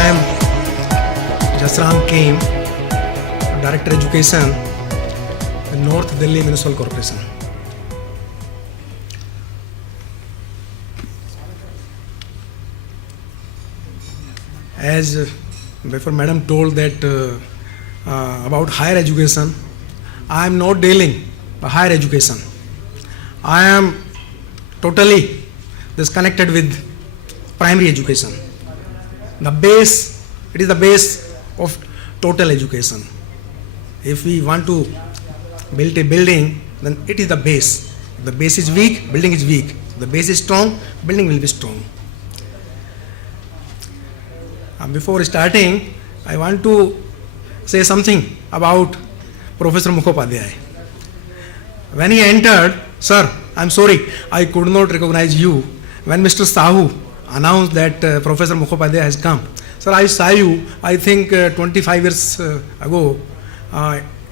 I am Jasram Kaim, Director Education, North Delhi Municipal Corporation. As before Madam told that about higher education, I am not dealing with higher education. I am totally disconnected with primary education. The base, it is the base of total education. If we want to build a building, then it is the base. If the base is weak, building is weak. If the base is strong, building will be strong. Before starting, I want to say something about Professor Mukhopadhyay. When he entered, sir, I am sorry, I could not recognize you. When Mr. Sahu announced that Professor Mukhopadhyay has come, sir, I saw you, I think 25 years ago,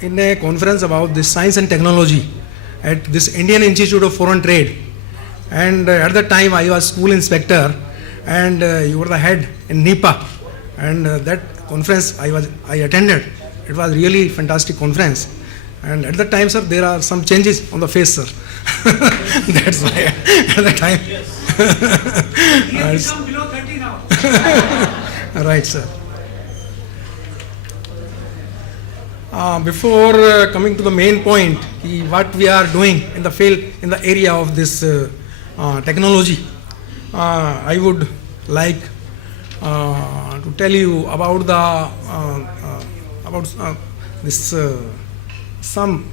in a conference about this science and technology at this Indian Institute of Foreign Trade. And at that time, I was school inspector, and you were the head in NIPA. And that conference I attended. It was really fantastic conference. And at that time, sir, there are some changes on the face, sir. That's why at the time. He has become below 30 now. Right, sir. Before coming to the main point, what we are doing in the field, in the area of this technology, I would like to tell you about this some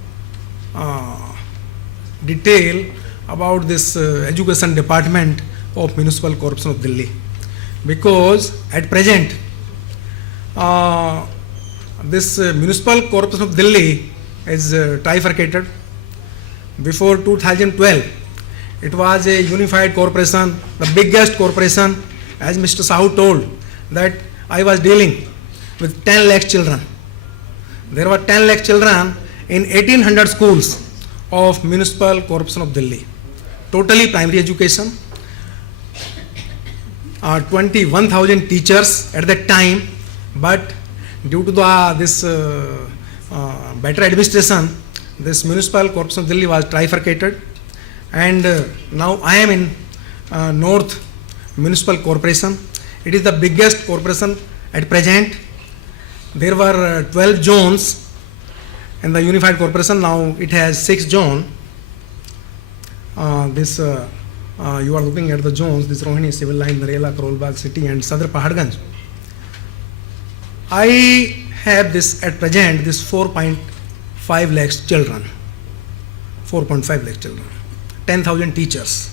detail about this education department of Municipal Corporation of Delhi, because at present this Municipal Corporation of Delhi is trifurcated. Before 2012, it was a unified corporation, the biggest corporation. As Mr. Sahu told, that I was dealing with 10 lakh children. There were 10 lakh children in 1800 schools of Municipal Corporation of Delhi. Totally primary education. 21,000 teachers at that time, but due to this better administration, this Municipal Corporation of Delhi was trifurcated, and now I am in North Municipal Corporation. It is the biggest corporation at present. There were 12 zones in the unified corporation. Now it has 6 zones. You are looking at the zones, this Rohini, Civil Line, Narela, Karolbagh City and Sadr Paharganj. I have this at present, this 4.5 lakhs children. 4.5 lakh children. 10,000 teachers.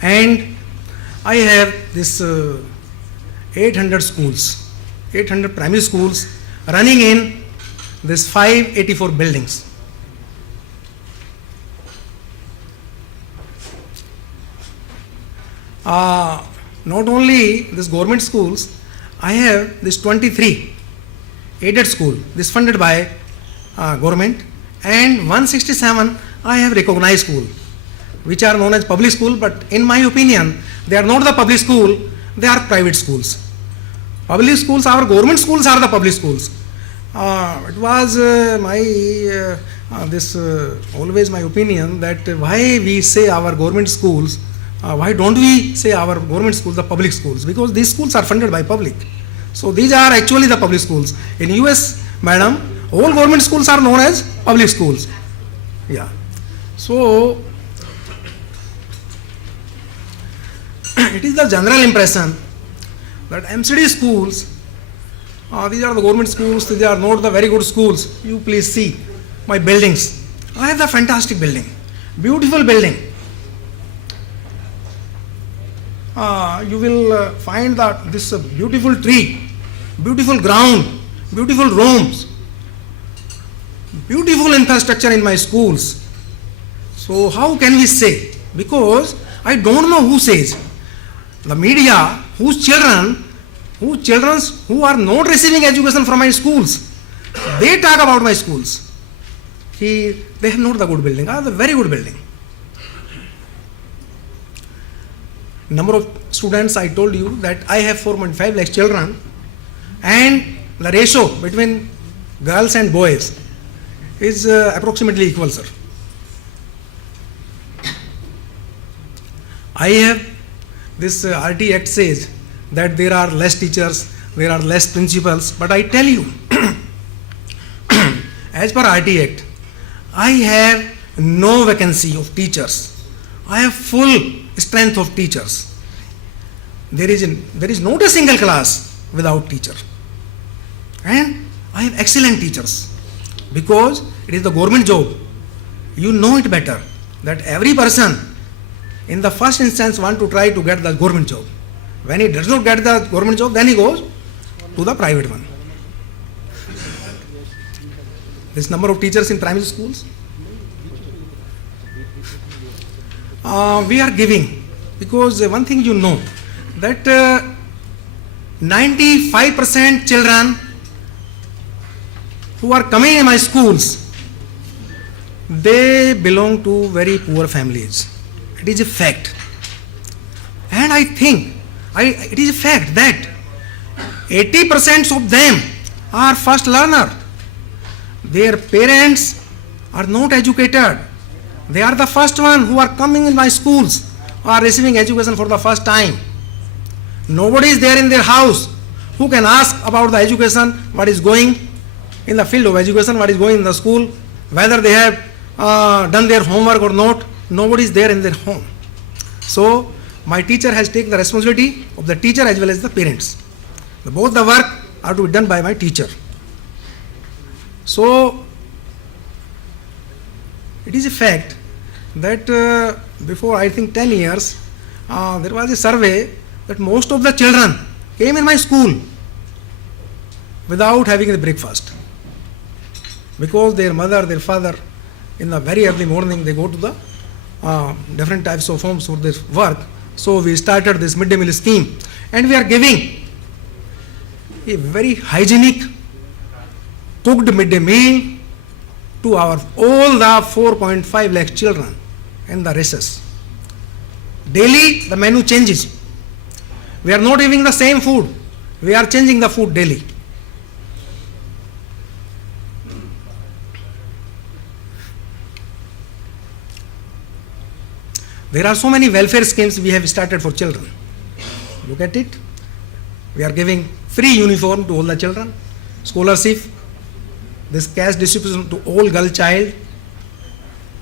And I have this 800 schools, 800 primary schools running in this 584 buildings. Not only this government schools, I have this 23 aided school, this funded by government, and 167 I have recognized school, which are known as public school, but in my opinion, they are not the public school, they are private schools. Public schools, our government schools are the public schools. It was always my opinion that why we say our government schools, why don't we say our government schools the public schools? Because these schools are funded by public. So these are actually the public schools. In US, madam, all government schools are known as public schools. Yeah. So it is the general impression that MCD schools, these are the government schools, these are not the very good schools. You please see my buildings. I have the fantastic building, beautiful building. You will find that this beautiful tree, beautiful ground, beautiful rooms, beautiful infrastructure in my schools. So how can we say? Because I don't know who says. The media, whose children who are not receiving education from my schools, they talk about my schools. They have not the good building. I have a very good building. Number of students, I told you that I have 4.5 lakh children and the ratio between girls and boys is approximately equal, sir. I have this RT Act says that there are less teachers, there are less principals, but I tell you, as per RT Act, I have no vacancy of teachers. I have full strength of teachers. There is not a single class without teacher. And I have excellent teachers because it is the government job. You know it better that every person in the first instance want to try to get the government job. When he does not get the government job, then he goes to the private one. This number of teachers in primary schools, we are giving, because one thing you know, that 95% children who are coming in my schools, they belong to very poor families. It is a fact. And I think, it is a fact that 80% of them are first learner. Their parents are not educated. They are the first one who are coming in my schools, who are receiving education for the first time. Nobody is there in their house who can ask about the education, what is going in the field of education, what is going in the school, whether they have done their homework or not. Nobody is there in their home. So my teacher has taken the responsibility of the teacher as well as the parents. Both the work are to be done by my teacher. So it is a fact that before I think 10 years, there was a survey that most of the children came in my school without having the breakfast, because their mother, their father, in the very early morning they go to the different types of homes for their work. So we started this midday meal scheme, and we are giving a very hygienic cooked midday meal to our all the 4.5 lakh children in the recess. Daily the menu changes. We are not giving the same food. We are changing the food daily. There are so many welfare schemes we have started for children. Look at it. We are giving free uniform to all the children, scholarship, this cash distribution to all girl child.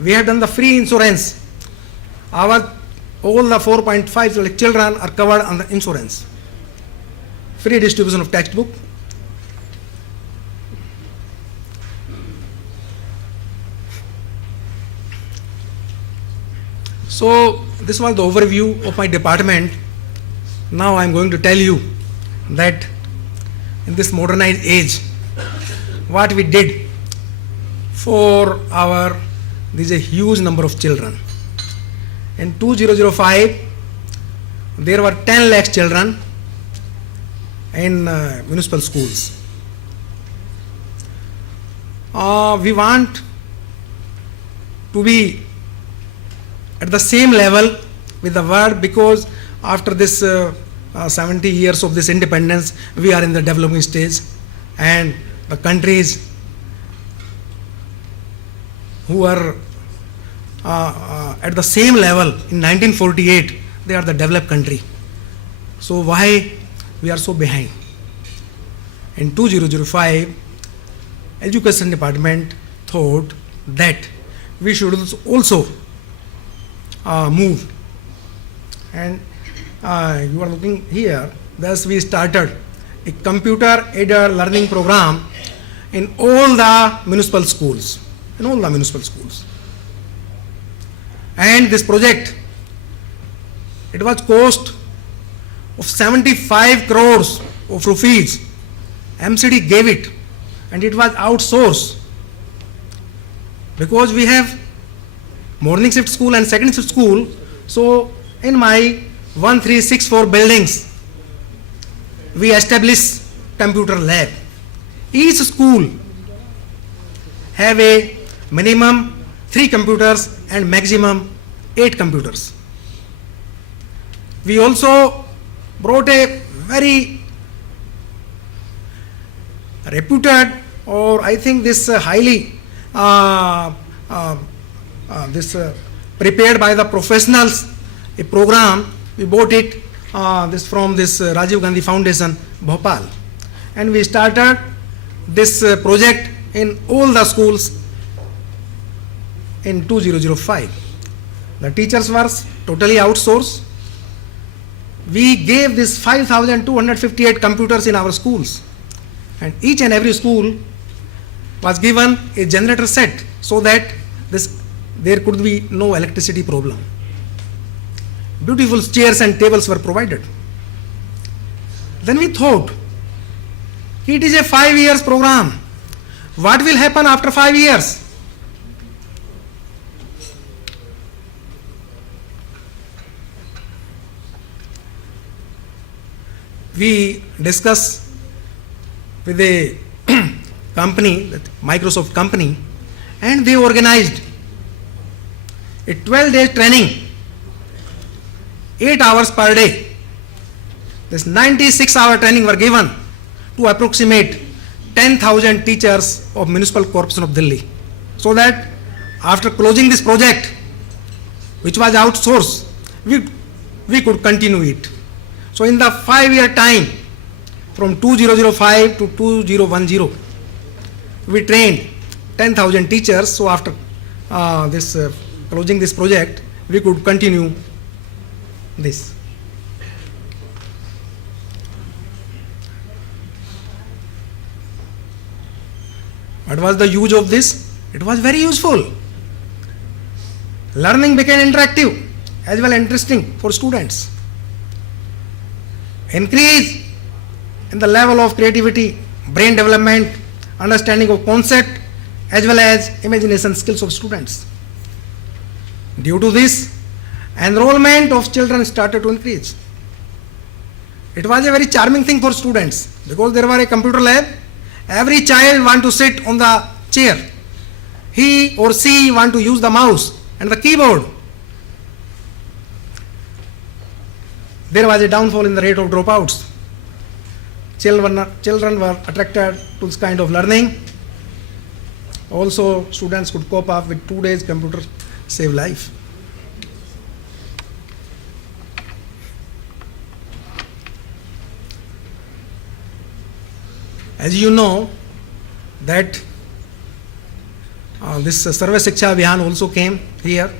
We have done the free insurance. All the 4.5 lakh children are covered under insurance. Free distribution of textbook. So this was the overview of my department. Now I am going to tell you that in this modernized age, what we did for there is a huge number of children. In 2005, there were 10 lakh children in municipal schools. We want to be at the same level with the world, because after this 70 years of this independence, we are in the developing stage, and the countries who are at the same level in 1948, they are the developed country. So why we are so behind? In 2005, Education Department thought that we should also move, and you are looking here. Thus we started a computer aided learning program in all the municipal schools, and this project, it was cost of 75 crores of rupees. MCD gave it, and it was outsourced, because we have morning shift school and second shift school. So in my 1364 buildings, we established computer lab. Each school have a minimum 3 computers and maximum 8 computers. We also brought a very reputed, or I think this highly this prepared by the professionals, a program. We bought it this from this Rajiv Gandhi Foundation, Bhopal, and we started this project in all the schools in 2005. The teachers were totally outsourced. We gave this 5,258 computers in our schools, and each and every school was given a generator set so that there could be no electricity problem. Beautiful chairs and tables were provided. Then we thought, it is a 5 years program. What will happen after 5 years? We discussed with a company, that Microsoft company, and they organized a 12-day training, 8 hours per day. This 96-hour training were given to approximate 10,000 teachers of Municipal Corporation of Delhi, so that after closing this project, which was outsourced, we could continue it. So in the 5-year time, from 2005 to 2010, we trained 10,000 teachers. So after closing this project, we could continue this. What was the use of this? It was very useful. Learning became interactive as well interesting for students. Increase in the level of creativity, brain development, understanding of concept, as well as imagination skills of students. Due to this, enrollment of children started to increase. It was a very charming thing for students, because there were a computer lab. Every child want to sit on the chair. He or she want to use the mouse and the keyboard. There was a downfall in the rate of dropouts. Children were attracted to this kind of learning. Also, students could cope up with 2 days computer save life. As you know, that this Sarva Shiksha Abhiyan also came here.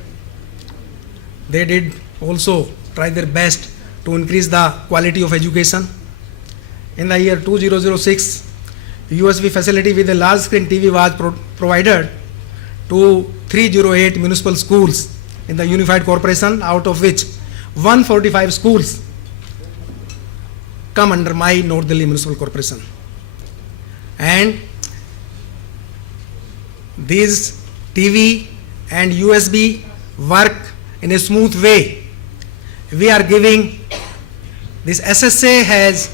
They did also try their best to increase the quality of education. In the year 2006, USB facility with a large screen TV was provided to 308 municipal schools in the Unified Corporation, out of which 145 schools come under my North Delhi Municipal Corporation. And these TV and USB work in a smooth way. We are giving, this SSA has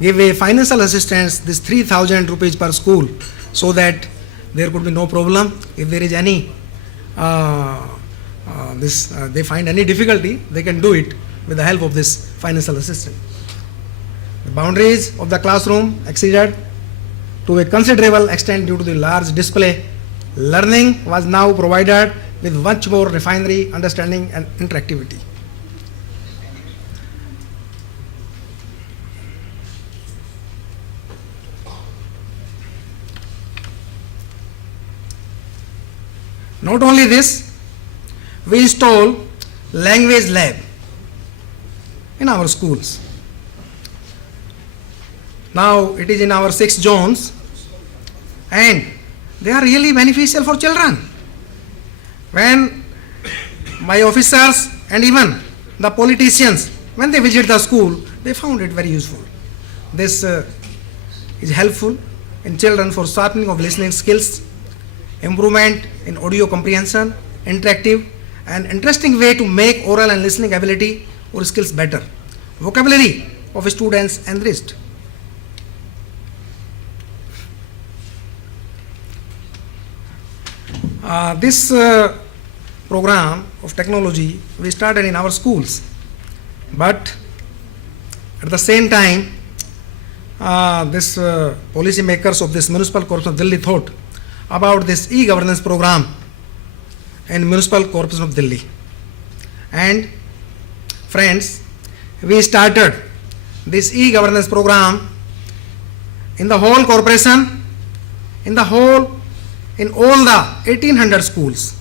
give a financial assistance, this 3,000 rupees per school, so that there could be no problem. If there is any, they find any difficulty, they can do it with the help of this financial assistance. The boundaries of the classroom exceeded to a considerable extent due to the large display. Learning was now provided with much more refinery, understanding and interactivity. Not only this, we install language lab in our schools. Now it is in our 6 zones, and they are really beneficial for children. When my officers and even the politicians, when they visit the school, they found it very useful. This is helpful in children for sharpening of listening skills, improvement in audio comprehension, interactive and interesting way to make oral and listening ability or skills better, vocabulary of students enriched. This program of technology we started in our schools, but at the same time this policy makers of this Municipal Corporation of Delhi thought about this e-governance program in Municipal Corporation of Delhi. And friends, we started this e-governance program in the whole corporation, in all the 1800 schools.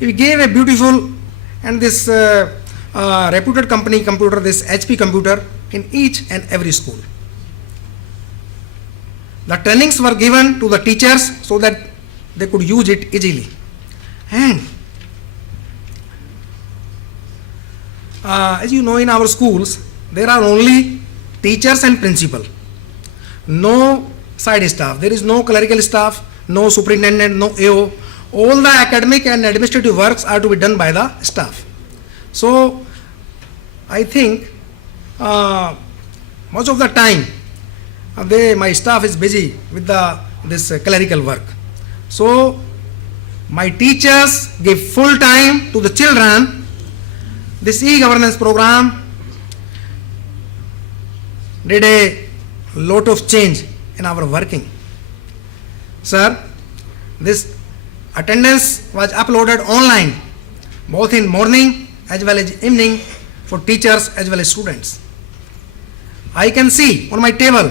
We gave a beautiful and this reputed company computer, this HP computer, in each and every school. The trainings were given to the teachers so that they could use it easily. And as you know, in our schools, there are only teachers and principal. No side staff. There is no clerical staff, no superintendent, no AO. All the academic and administrative works are to be done by the staff. So, I think much of the time, my staff is busy with this clerical work. So, my teachers give full time to the children. This e-governance program did a lot of change in our working. Sir, this attendance was uploaded online, both in morning as well as evening, for teachers as well as students. I can see on my table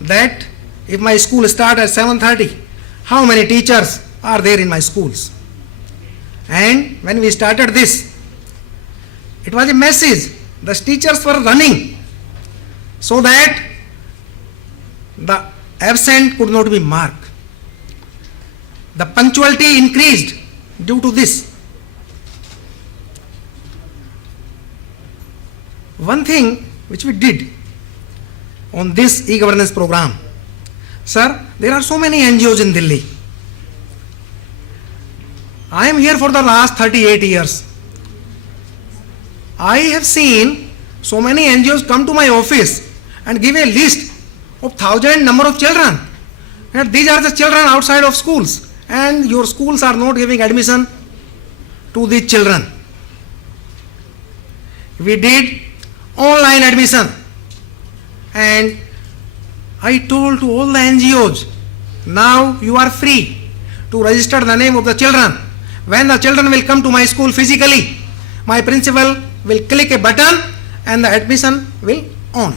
that if my school starts at 7:30, how many teachers are there in my schools. And when we started this, it was a message. The teachers were running so that the absent could not be marked. The punctuality increased due to this. One thing which we did on this e-governance program, sir, there are so many NGOs in Delhi. I am here for the last 38 years. I have seen so many NGOs come to my office and give a list of 1,000 number of children. And these are the children outside of schools, and your schools are not giving admission to these children. We did online admission, and I told to all the NGOs, now you are free to register the name of the children. When the children will come to my school physically, my principal will click a button and the admission will on.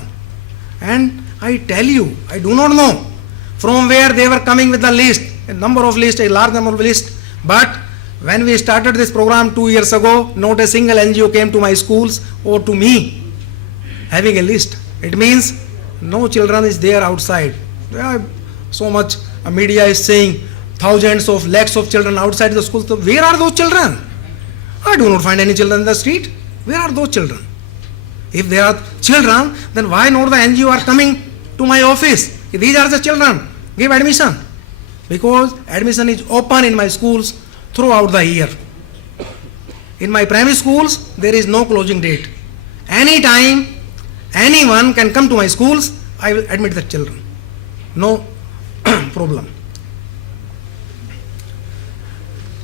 And I tell you, I do not know from where they were coming with the list, a large number of lists, but when we started this program 2 years ago, not a single NGO came to my schools or to me having a list. It means no children is there outside. There are so much media is saying thousands of lakhs of children outside the schools. So where are those children? I do not find any children in the street. Where are those children? If there are children, then why not the NGO are coming to my office? If these are the children, give admission. Because admission is open in my schools throughout the year. In my primary schools, there is no closing date. Anytime, anyone can come to my schools, I will admit the children. No problem.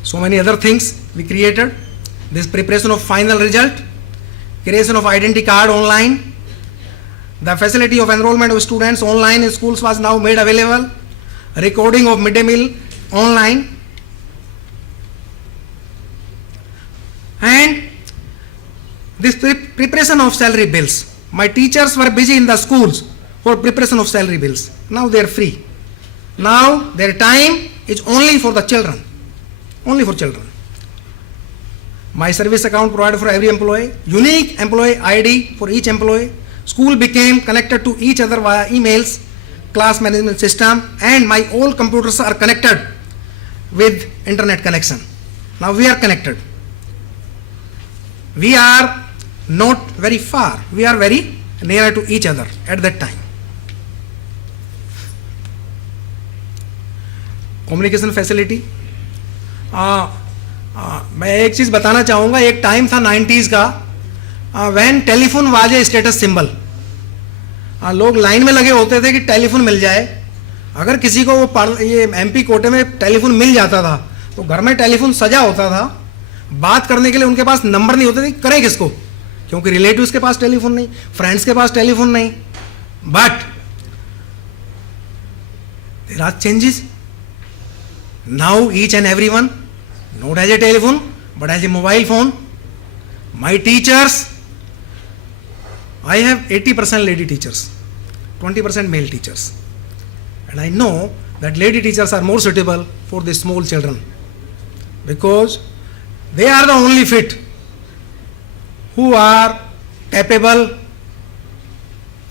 So many other things we created. This preparation of final result, creation of identity card online, the facility of enrollment of students online in schools was now made available, recording of midday meal online, and this preparation of salary bills. My teachers were busy in the schools for preparation of salary bills. Now they are free. Now their time is only for the children. Only for children. My service account provided for every employee, unique employee ID for each employee. School became connected to each other via emails, class management system, and my all computers are connected with internet connection. Now we are connected. We are not very far. We are very near to each other at that time. Communication facility. मैं एक चीज़ बताना चाहूँगा. एक time था 90s का, when telephone was a status symbol. लोग line में लगे होते थे कि टेलीफोन मिल जाए. अगर किसी को वो ये MP कोटे में टेलीफोन मिल जाता था तो घर में टेलीफोन सजा होता था. बात करने के लिए उनके पास नंबर नहीं होते थे, करें किसको, क्योंकि रिलेटिव्स के पास टेलीफोन नहीं, फ्रेंड्स के पास टेलीफोन नहीं. But There are changes. Now each and everyone not has a telephone but has a mobile phone. My teachers, I have 80% lady teachers, 20% male teachers. And I know that lady teachers are more suitable for the small children because they are the only fit who are capable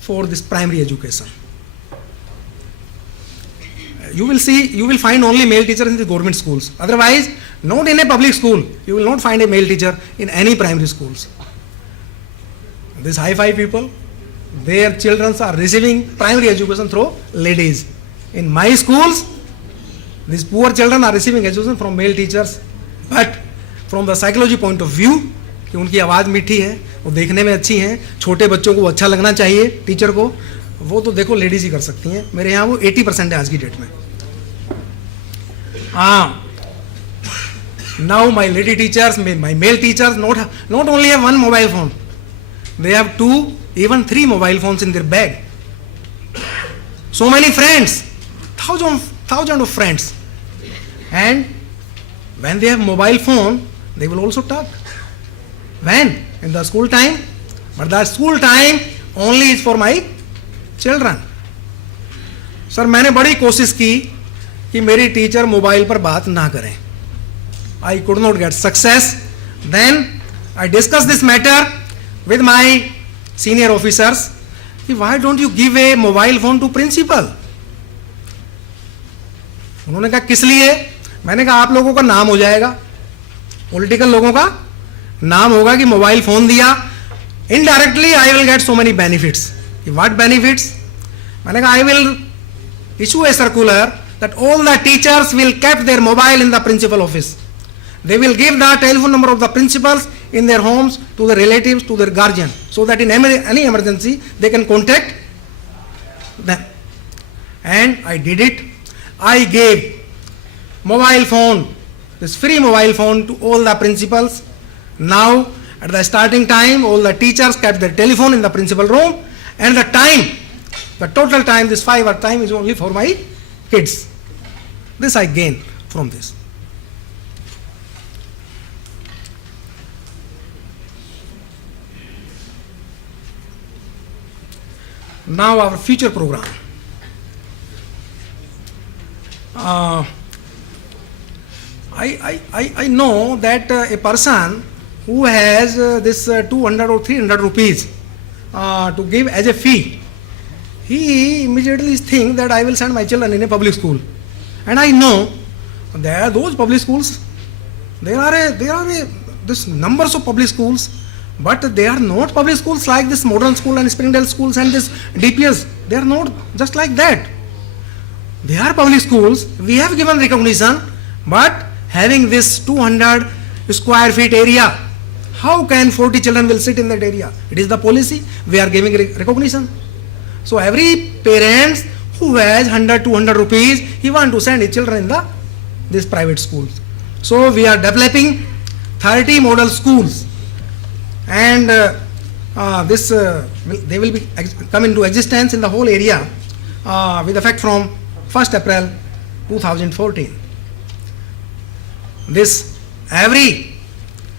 for this primary education. You will find only male teachers in the government schools. Otherwise, not in a public school. You will not find a male teacher in any primary schools. These high-fi people, their children are receiving primary education through ladies. In my schools, these poor children are receiving education from male teachers. But from the psychology point of view, कि उनकी आवाज़ मीठी है, वो देखने में अच्छी हैं, छोटे बच्चों को अच्छा लगना चाहिए टीचर को, वो तो देखो लेडीज ही कर सकती हैं. मेरे यहाँ वो 80% है आज की डेट में. Now my lady teachers, my male teachers not only have one mobile phone, they have 2, even 3 mobile phones in their bag. So many friends, thousands of friends. And when they have mobile phone, they will also talk. When? In the school time. But the school time only is for my children. Sir मैंने बड़ी कोशिश की कि मेरी teacher mobile पर बात ना करें. I could not get success. Then I discussed this matter with my senior officers. Why don't you give a mobile phone to principal? उन्होंने कहा किस लिए? मैंने कहा आप लोगों का नाम हो जाएगा, पॉलिटिकल लोगों का नाम होगा कि मोबाइल फोन दिया. Indirectly I will get so many benefits. What benefits? मैंने कहा I will issue a circular that all the teachers will keep their mobile in the principal office. They will give the telephone number of the principals in their homes to their relatives, to their guardian, so that in any emergency they can contact them. And I did it. I gave mobile phone, this free mobile phone to all the principals. Now at the starting time all the teachers kept their telephone in the principal room, and the total time, this 5 hour time is only for my kids. This I gain from this. Now our future program. I know that a person who has this 200 or 300 rupees to give as a fee, he immediately thinks that I will send my children in a public school. And I know there are those public schools, there are this numbers of public schools, but they are not public schools like this modern school and Springdale schools and this DPS. They are not just like that. They are public schools. We have given recognition, but having this 200 square feet area, how can 40 children will sit in that area? It is the policy. We are giving recognition. So every parent who has 100, 200 rupees, he want to send his children in this private schools. So we are developing 30 model schools, and they will be come into existence in the whole area with effect from 1st April 2014. This every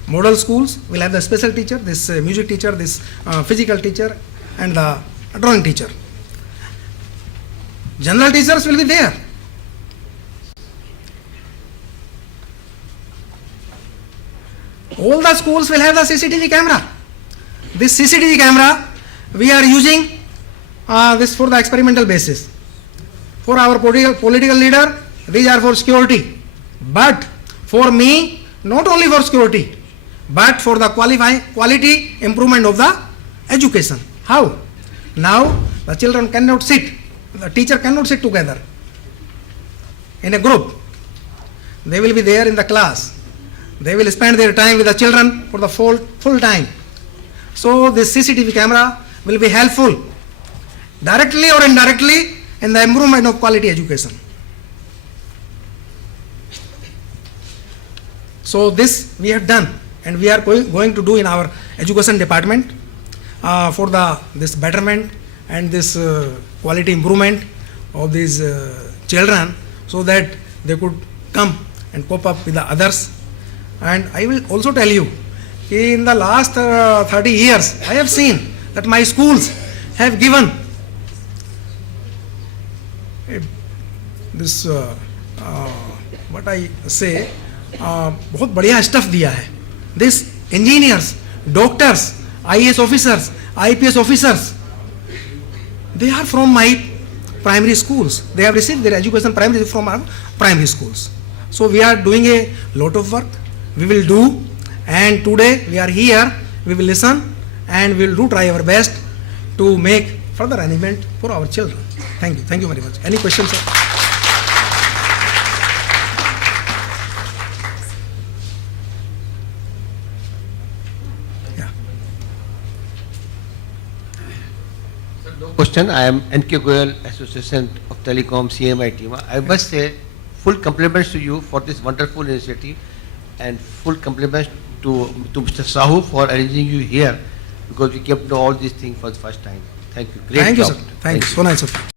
model schools will have the special teacher, this music teacher, this physical teacher, and the drawing teacher. General teachers will be there. All the schools will have the CCTV camera. This CCTV camera we are using this for the experimental basis. For our political leader, these are for security. But for me, not only for security, but for the quality improvement of the education. How? Now the children cannot sit, the teacher cannot sit together in a group. They will be there in the class. They will spend their time with the children for the full time. So this CCTV camera will be helpful directly or indirectly in the improvement of quality education. So this we have done, and we are going to do in our education department for this betterment and this quality improvement of these children so that they could come and cope up with the others. And I will also tell you, in the last 30 years, I have seen that my schools have given this what I say बहुत बढ़िया stuff दिया है. This engineers, doctors, IAS officers, IPS officers, they are from my primary schools. They have received their education primarily from our primary schools. So we are doing a lot of work. We will do, and today we are here. We will listen, and we will do try our best to make further arrangement for our children. Thank you. Thank you very much. Any questions, sir? Yeah. No question. I am N.K. Goyal, Association of Telecom, CMI team. I must say full compliments to you for this wonderful initiative, and full compliments to Mr. Sahu for arranging you here, because we kept to know all these things for the first time. Thank you. Great Thank you, job. sir. Thank you. So nice of you.